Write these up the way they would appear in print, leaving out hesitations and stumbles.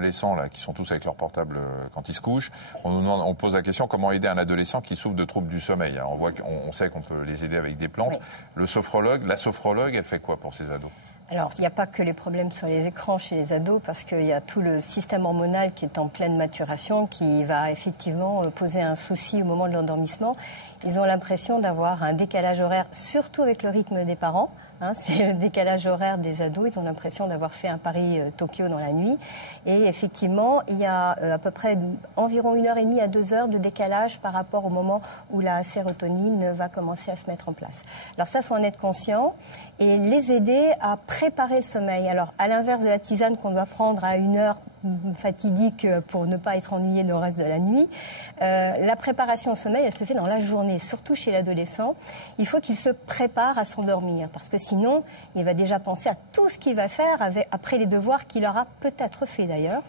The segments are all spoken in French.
Adolescents là, qui sont tous avec leur portable quand ils se couchent, on pose la question comment aider un adolescent qui souffre de troubles du sommeil. Alors, on sait qu'on peut les aider avec des plantes. Oui. La sophrologue, elle fait quoi pour ces ados? Alors, il n'y a pas que les problèmes sur les écrans chez les ados, parce qu'il y a tout le système hormonal qui est en pleine maturation, qui va effectivement poser un souci au moment de l'endormissement. Ils ont l'impression d'avoir un décalage horaire, surtout avec le rythme des parents. C'est le décalage horaire des ados. Ils ont l'impression d'avoir fait un Paris-Tokyo dans la nuit. Et effectivement, il y a à peu près environ 1h30 à 2 heures de décalage par rapport au moment où la sérotonine va commencer à se mettre en place. Alors ça, il faut en être conscient et les aider à préparer le sommeil. Alors, à l'inverse de la tisane qu'on doit prendre à 1 heure fatidique pour ne pas être ennuyé le reste de la nuit. La préparation au sommeil, elle se fait dans la journée, surtout chez l'adolescent. Il faut qu'il se prépare à s'endormir parce que sinon, il va déjà penser à tout ce qu'il va faire après les devoirs qu'il aura peut-être fait d'ailleurs.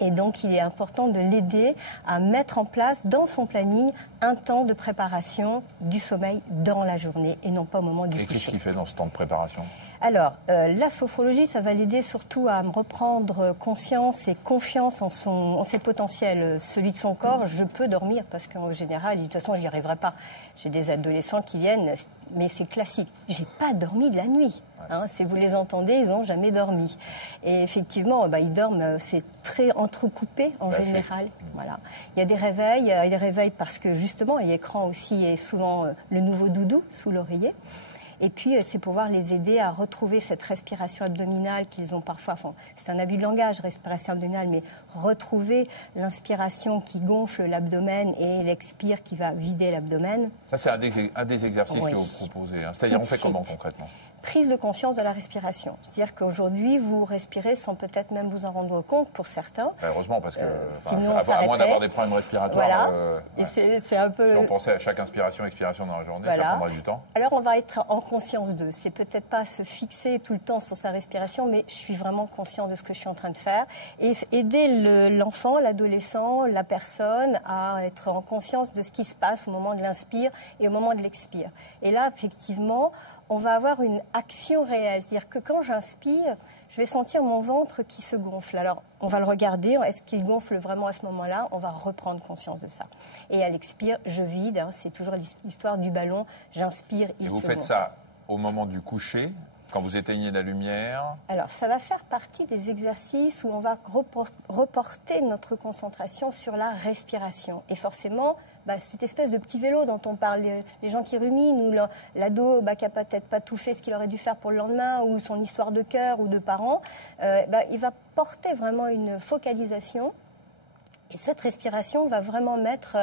Et donc, il est important de l'aider à mettre en place dans son planning un temps de préparation du sommeil dans la journée et non pas au moment du coucher. Et qu'est-ce qu'il fait dans ce temps de préparation ? Alors, la sophrologie, ça va l'aider surtout à reprendre conscience et confiance en ses potentiels. Celui de son corps, je peux dormir parce qu'en général, de toute façon, j'y arriverai pas. J'ai des adolescents qui viennent, mais c'est classique. J'ai pas dormi de la nuit. Si vous les entendez, ils n'ont jamais dormi. Et effectivement, ils dorment, c'est très entrecoupé en général. Voilà. Il y a des réveils parce que justement, l'écran aussi est souvent le nouveau doudou sous l'oreiller. Et puis, c'est pouvoir les aider à retrouver cette respiration abdominale qu'ils ont parfois. Enfin, c'est un abus de langage, respiration abdominale, mais retrouver l'inspiration qui gonfle l'abdomen et l'expire qui va vider l'abdomen. Ça, c'est un des exercices que vous proposez. C'est-à-dire, on fait comment concrètement ? Prise de conscience de la respiration. C'est-à-dire qu'aujourd'hui, vous respirez sans peut-être même vous en rendre compte pour certains. Heureusement, parce que sinon, à moins d'avoir des problèmes respiratoires, voilà. Et c'est un peu... si on pensait à chaque inspiration, expiration dans la journée, ça prendrait du temps. Alors, on va être en conscience d'eux. C'est peut-être pas se fixer tout le temps sur sa respiration, mais je suis vraiment conscient de ce que je suis en train de faire. Et aider l'enfant, l'adolescent, la personne à être en conscience de ce qui se passe au moment de l'inspire et au moment de l'expire. Et là, effectivement, on va avoir une action réelle. C'est-à-dire que quand j'inspire, je vais sentir mon ventre qui se gonfle. Alors, on va le regarder. Est-ce qu'il gonfle vraiment à ce moment-là ? On va reprendre conscience de ça. Et à l'expire, je vide. C'est toujours l'histoire du ballon. J'inspire, il se gonfle. Et vous faites ça au moment du coucher ? Quand vous éteignez la lumière? Alors, ça va faire partie des exercices où on va reporter notre concentration sur la respiration. Et forcément, cette espèce de petit vélo dont on parle, les gens qui ruminent, ou l'ado qui n'a peut-être pas tout fait ce qu'il aurait dû faire pour le lendemain, ou son histoire de cœur ou de parents, il va porter vraiment une focalisation. Et cette respiration va vraiment mettre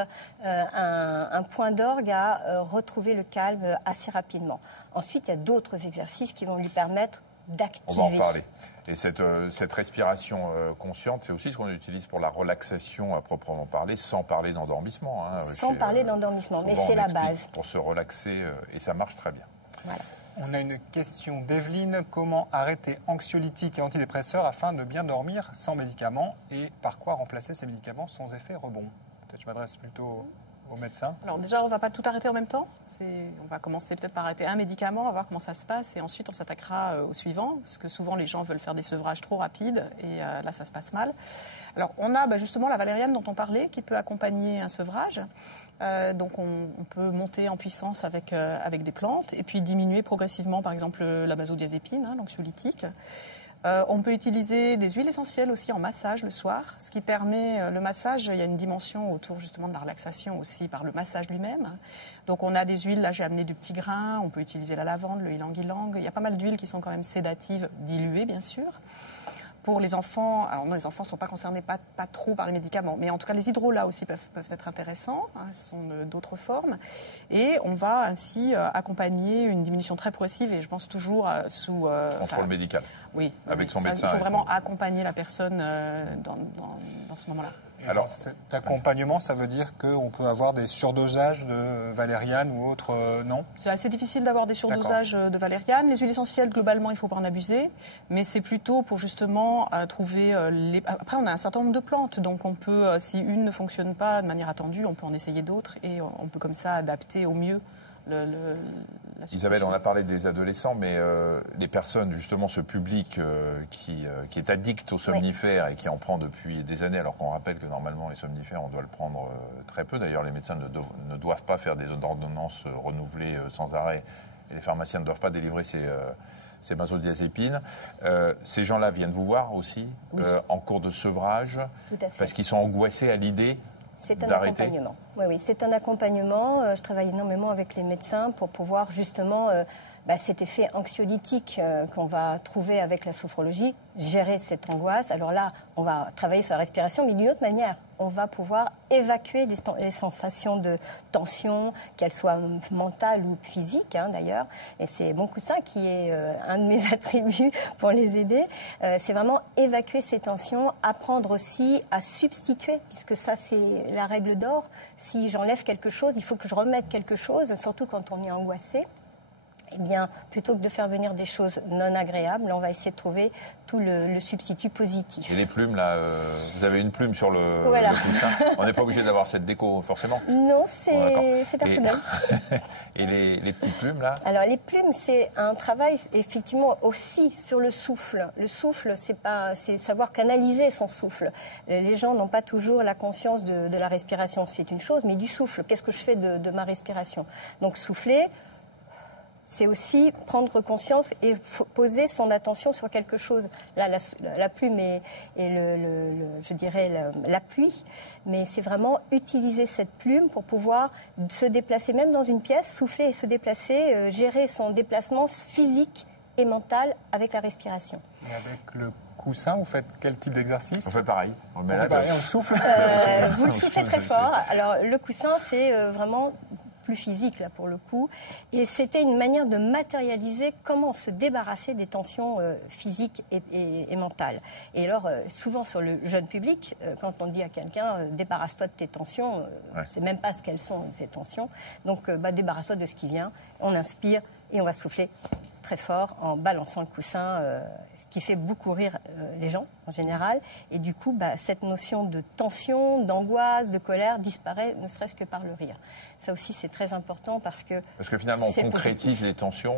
un point d'orgue à retrouver le calme assez rapidement. Ensuite, il y a d'autres exercices qui vont lui permettre d'activer. On va en parler. Et cette respiration consciente, c'est aussi ce qu'on utilise pour la relaxation à proprement parler, sans parler d'endormissement. Sans parler d'endormissement, mais c'est la base. Pour se relaxer, et ça marche très bien. Voilà. On a une question d'Evelyne. Comment arrêter anxiolytiques et antidépresseurs afin de bien dormir sans médicaments et par quoi remplacer ces médicaments sans effet rebond? Peut-être je m'adresse plutôt au médecin. Alors déjà, on ne va pas tout arrêter en même temps. On va commencer peut-être par arrêter un médicament, à voir comment ça se passe, et ensuite on s'attaquera au suivant, parce que souvent les gens veulent faire des sevrages trop rapides, et là ça se passe mal. Alors on a justement la valériane dont on parlait, qui peut accompagner un sevrage. Donc on peut monter en puissance avec des plantes, et puis diminuer progressivement par exemple la benzodiazépine, l'anxiolytique. On peut utiliser des huiles essentielles aussi en massage le soir, ce qui permet le massage. Il y a une dimension autour justement de la relaxation aussi par le massage lui-même. Donc on a des huiles, là j'ai amené du petit grain, on peut utiliser la lavande, le ylang-ylang. Il y a pas mal d'huiles qui sont quand même sédatives, diluées bien sûr. Pour les enfants, alors non, les enfants ne sont pas concernés pas trop par les médicaments, mais en tout cas les hydrolats aussi peuvent être intéressants, ce sont d'autres formes. Et on va ainsi accompagner une diminution très progressive, et je pense toujours sous... contrôle médical. Oui. Avec son médecin. Il faut vraiment accompagner la personne dans ce moment-là. Alors, cet accompagnement, ça veut dire qu'on peut avoir des surdosages de valériane ou autre, non? C'est assez difficile d'avoir des surdosages de valériane. Les huiles essentielles, globalement, il ne faut pas en abuser. Mais c'est plutôt pour justement trouver... Après, on a un certain nombre de plantes. Donc, on peut, si une ne fonctionne pas de manière attendue, on peut en essayer d'autres. Et on peut comme ça adapter au mieux Isabelle, on a parlé des adolescents, mais les personnes, justement, ce public qui est addict aux somnifères et qui en prend depuis des années, alors qu'on rappelle que normalement les somnifères, on doit le prendre très peu. D'ailleurs, les médecins ne doivent pas faire des ordonnances renouvelées sans arrêt et les pharmaciens ne doivent pas délivrer ces benzodiazépines. Ces gens-là viennent vous voir aussi en cours de sevrage parce qu'ils sont angoissés à l'idée. C'est un accompagnement. Oui, c'est un accompagnement. Je travaille énormément avec les médecins pour pouvoir justement cet effet anxiolytique qu'on va trouver avec la sophrologie, gérer cette angoisse. Alors là, on va travailler sur la respiration, mais d'une autre manière. On va pouvoir évacuer les sensations de tension, qu'elles soient mentales ou physiques, d'ailleurs. Et c'est mon coussin qui est un de mes attributs pour les aider. C'est vraiment évacuer ces tensions, apprendre aussi à substituer, puisque ça, c'est la règle d'or. Si j'enlève quelque chose, il faut que je remette quelque chose, surtout quand on est angoissé. Eh bien, plutôt que de faire venir des choses non agréables, on va essayer de trouver tout le substitut positif. Et les plumes, là, vous avez une plume sur le coussin. On n'est pas obligé d'avoir cette déco, forcément. Non, c'est personnel. Et les petites plumes, là? Alors, les plumes, c'est un travail, effectivement, aussi sur le souffle. Le souffle, c'est savoir canaliser son souffle. Les gens n'ont pas toujours la conscience de la respiration, c'est une chose, mais du souffle. Qu'est-ce que je fais de ma respiration? Donc, souffler, c'est aussi prendre conscience et poser son attention sur quelque chose. Là, la plume est je dirais l'appui, mais c'est vraiment utiliser cette plume pour pouvoir se déplacer, même dans une pièce, souffler et se déplacer, gérer son déplacement physique et mental avec la respiration. Et avec le coussin, vous faites quel type d'exercice? On fait pareil. On souffle. Vous le soufflez très fort. Alors, le coussin, c'est vraiment plus physique là pour le coup, et c'était une manière de matérialiser comment se débarrasser des tensions physiques et mentales. Et alors souvent sur le jeune public, quand on dit à quelqu'un débarrasse-toi de tes tensions, on ne sait même pas ce qu'elles sont ces tensions, donc débarrasse-toi de ce qui vient, on inspire et on va souffler très fort en balançant le coussin, ce qui fait beaucoup rire les gens en général. Et du coup, cette notion de tension, d'angoisse, de colère disparaît, ne serait-ce que par le rire. Ça aussi, c'est très important parce que finalement, on concrétise les tensions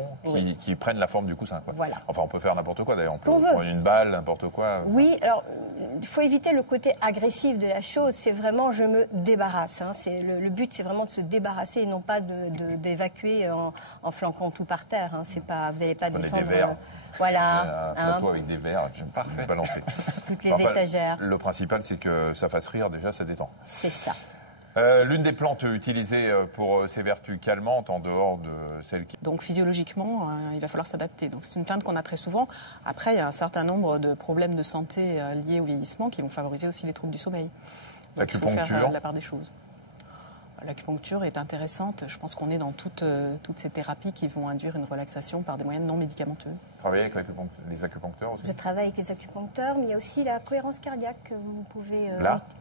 qui prennent la forme du coussin, quoi. Voilà. Enfin, on peut faire n'importe quoi d'ailleurs. On peut prendre une balle, n'importe quoi. Oui, alors il faut éviter le côté agressif de la chose. C'est vraiment je me débarrasse. Le but, c'est vraiment de se débarrasser et non pas d'évacuer en flanquant tout par terre. C'est pas, vous n'allez pas descendre. Des verres. Voilà. Un plateau avec des verres, j'aime pas balancer. Toutes les étagères. Le principal, c'est que ça fasse rire, déjà, ça détend. C'est ça. L'une des plantes utilisées pour ses vertus calmantes, en dehors de celles qui... Donc physiologiquement, il va falloir s'adapter. Donc c'est une plante qu'on a très souvent. Après, il y a un certain nombre de problèmes de santé liés au vieillissement qui vont favoriser aussi les troubles du sommeil. Donc il faut faire la part des choses. L'acupuncture est intéressante. Je pense qu'on est dans toutes ces thérapies qui vont induire une relaxation par des moyens non médicamenteux. Vous travaillez avec les acupuncteurs aussi? Je travaille avec les acupuncteurs, mais il y a aussi la cohérence cardiaque que vous pouvez...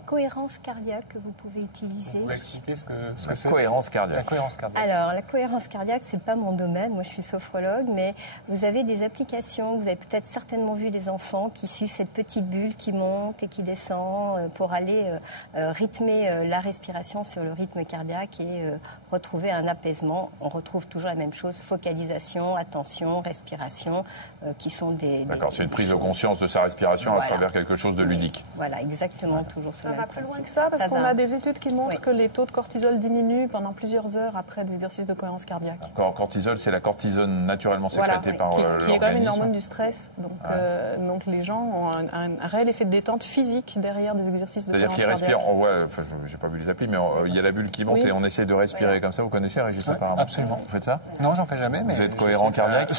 cohérence cardiaque que vous pouvez utiliser. Vous pouvez expliquer ce que c'est? Cohérence cardiaque. La cohérence cardiaque. Alors, la cohérence cardiaque, c'est pas mon domaine. Moi, je suis sophrologue, mais vous avez des applications. Vous avez peut-être certainement vu des enfants qui suivent cette petite bulle qui monte et qui descend pour aller rythmer la respiration sur le rythme cardiaque et retrouver un apaisement. On retrouve toujours la même chose, focalisation, attention, respiration, qui sont des... D'accord, c'est une prise de conscience de sa respiration à travers quelque chose de ludique. Voilà, exactement, toujours ça va plus loin que ça, parce qu'on a des études qui montrent que les taux de cortisol diminuent pendant plusieurs heures après des exercices de cohérence cardiaque. Cortisol, c'est la cortisone naturellement sécrétée par l'organisme. Qui est quand même une hormone du stress. Donc les gens ont un réel effet de détente physique derrière des exercices de cohérence cardiaque. C'est-à-dire qu'ils respirent, on voit, enfin, j'ai pas vu les applis, mais il y a la bulle qui monte et on essaie de respirer comme ça. Vous connaissez, Régis, apparemment? Absolument. Vous faites ça? Non, j'en fais jamais. Vous êtes cohérent cardiaque?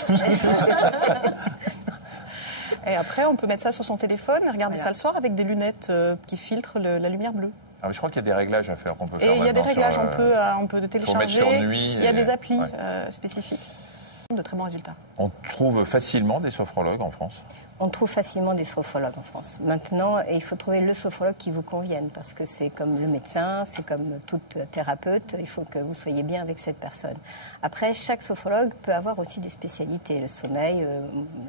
Et après, on peut mettre ça sur son téléphone et regarder ça le soir avec des lunettes qui filtrent la lumière bleue. Ah, je crois qu'il y a des réglages à faire qu'on peut faire. Et il y a des réglages, on peut télécharger. Mettre sur nuit. Il y a des applis spécifiques. De très bons résultats. On trouve facilement des sophrologues en France? On trouve facilement des sophrologues en France. Maintenant, il faut trouver le sophrologue qui vous convienne, parce que c'est comme le médecin, c'est comme toute thérapeute, il faut que vous soyez bien avec cette personne. Après, chaque sophrologue peut avoir aussi des spécialités, le sommeil,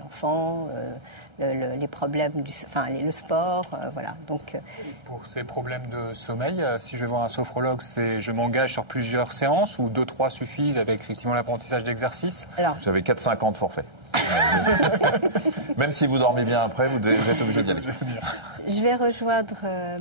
l'enfant, les problèmes, le sport, voilà. Donc, pour ces problèmes de sommeil, si je vais voir un sophrologue, je m'engage sur plusieurs séances ou 2-3 suffisent avec effectivement l'apprentissage d'exercices? Vous avez 4-5 ans de forfait. Même si vous dormez bien après, vous êtes obligé d'y aller. Je vais rejoindre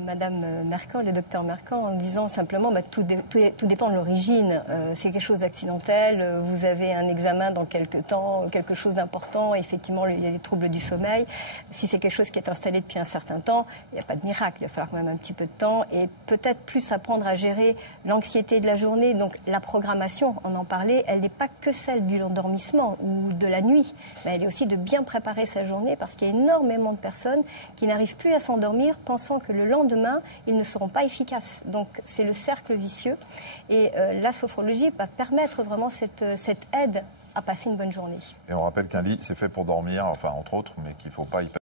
Madame Mercan, le docteur Mercan, en disant simplement tout dépend de l'origine. C'est quelque chose d'accidentel, vous avez un examen dans quelques temps, quelque chose d'important, effectivement il y a des troubles du sommeil. Si c'est quelque chose qui est installé depuis un certain temps, il n'y a pas de miracle, il va falloir quand même un petit peu de temps et peut-être plus apprendre à gérer l'anxiété de la journée. Donc la programmation, on en parlait, elle n'est pas que celle de l'endormissement ou de la nuit, mais elle est aussi de bien préparer sa journée parce qu'il y a énormément de personnes qui n'arrivent plus à s'endormir pensant que le lendemain, ils ne seront pas efficaces. Donc c'est le cercle vicieux et la sophrologie va permettre vraiment cette aide à passer une bonne journée. Et on rappelle qu'un lit, c'est fait pour dormir, enfin entre autres, mais qu'il ne faut pas y passer.